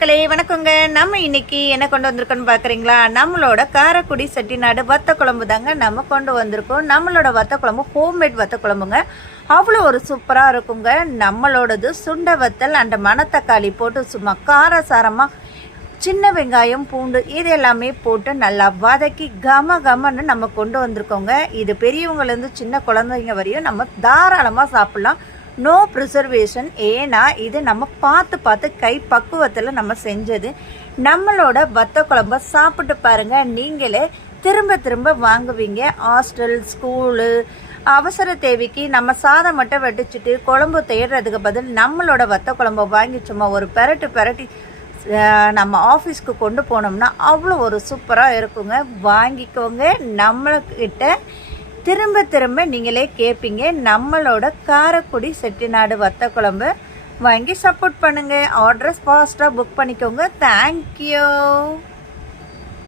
மக்களே வணக்கங்க. நம்ம இன்னைக்கு என்ன கொண்டு வந்திருக்கோம்னு பார்க்குறீங்களா? நம்மளோட காரைக்குடி செட்டிநாடு வத்த குழம்பு தாங்க நம்ம கொண்டு வந்திருக்கோம். நம்மளோட வத்த குழம்பு ஹோம்மேட் வத்த குழம்புங்க. அவ்வளோ ஒரு சூப்பராக இருக்குங்க. நம்மளோடது சுண்ட வத்தல் அண்ட் மணத்தக்காளி போட்டு சும்மா காரசாரமாக சின்ன வெங்காயம் பூண்டு இது எல்லாமே போட்டு நல்லா வதக்கி கமன்னு நம்ம கொண்டு வந்திருக்கோங்க. இது பெரியவங்கலேருந்து சின்ன குழந்தைங்க வரையும் நம்ம தாராளமாக சாப்பிட்லாம். No preservation. ஏன்னா இது நம்ம பார்த்து கை பக்குவத்தில் நம்ம செஞ்சது. நம்மளோட வத்த குழம்ப சாப்பிட்டு பாருங்கள், நீங்களே திரும்ப வாங்குவீங்க. ஹாஸ்டல் ஸ்கூலு அவசர தேவைக்கு நம்ம சாதம் மட்டும் வெட்டிச்சிட்டு குழம்பு தேடுறதுக்கு பதில் நம்மளோட வத்த குழம்ப வாங்கி சும்மா ஒரு பெரட்டி நம்ம ஆஃபீஸ்க்கு கொண்டு போனோம்னா அவ்வளோ ஒரு சூப்பராக இருக்குங்க. வாங்கிக்கோங்க. நம்மக்கிட்ட திரும்ப நீங்களே கேட்பீங்க. நம்மளோட காரைக்குடி செட்டிநாடு வத்த குழம்பு வாங்கி சப்போர்ட் பண்ணுங்கள். ஆர்டர்ஸ் ஃபாஸ்ட்டாக புக் பண்ணிக்கோங்க. தேங்க்யூ.